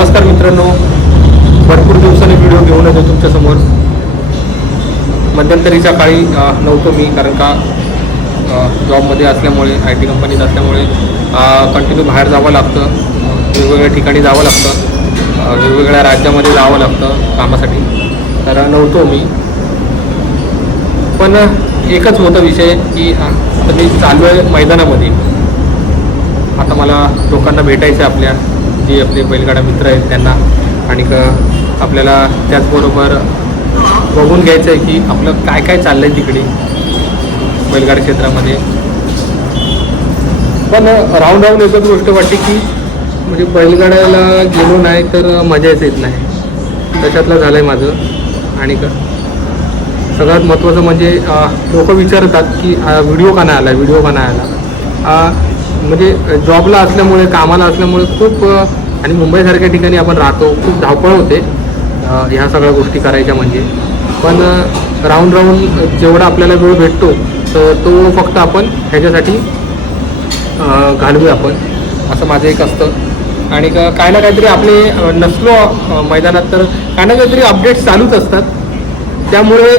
नमस्कार मित्रांनो. भरपूर दिवसांनी व्हिडिओ घेऊन येतो तुमच्यासमोर मध्यंतरीच्या काळी नव्हतो मी कारण का जॉबमध्ये असल्यामुळे आय टी कंपनीत असल्यामुळे कंटिन्यू बाहेर जावं लागतं. वेगवेगळ्या ठिकाणी जावं लागतं. वेगवेगळ्या राज्यामध्ये जावं लागतं कामासाठी. तर नव्हतो मी. पण एकच होता विषय की मी चालू आहे मैदानामध्ये. आता मला लोकांना भेटायचं आहे आपल्या. जे आपले बैलगाडा मित्र आहेत त्यांना आणि आपल्याला त्याचबरोबर बघून घ्यायचं आहे की आपलं काय काय चाललं आहे तिकडे बैलगाडा क्षेत्रामध्ये. पण राऊंड राऊंड एकच गोष्ट वाटते की म्हणजे बैलगाड्याला गेलो नाही तर मजाच येत नाही. त्याच्यातलं झालं आहे माझं. आणि का सगळ्यात महत्त्वाचं म्हणजे लोक विचारतात की व्हिडिओ का नाही आला? व्हिडिओ का नाही आला? म्हणजे जॉबला असल्यामुळे कामाला असल्यामुळे खूप आणि मुंबईसारख्या ठिकाणी आपण राहतो खूप धावपळ होते ह्या सगळ्या गोष्टी करायच्या म्हणजे. पण राऊंड राहून राहून जेवढा आपल्याला वेळ भेटतो तर तो फक्त आपण ह्याच्यासाठी घालवूया आपण असं माझं एक असतं. आणि क- काय ना काहीतरी आपले नसलो मैदानात तर काय ना काहीतरी अपडेट्स चालूच असतात. त्यामुळे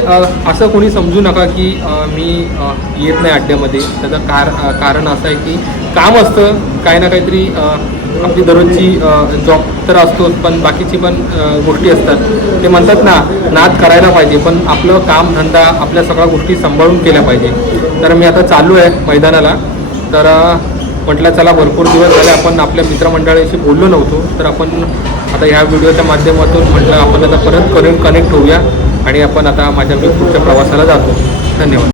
असं कोणी समजू नका की मी येत नाही अड्ड्यामध्ये. त्याचं कार कारण असं आहे की काम असतं काही ना काहीतरी आपली दररोजची जॉब तर असतोच पण बाकीची पण गोष्टी असतात. ते म्हणतात ना नाद करायला पाहिजे पण आपलं काम धंदा आपल्या सगळ्या गोष्टी सांभाळून केल्या पाहिजे. तर मी आता चालू आहे मैदानाला. तर म्हटलं चला भरपूर दिवस झाले आपण आपल्या मित्रमंडळाशी बोललो नव्हतो. तर आपण आता ह्या व्हिडिओच्या माध्यमातून म्हटलं आपण आता परत कनेक्ट कनेक्ट होऊया आणि आपण आता माझ्या मी पुढच्या प्रवासाला जातो. धन्यवाद.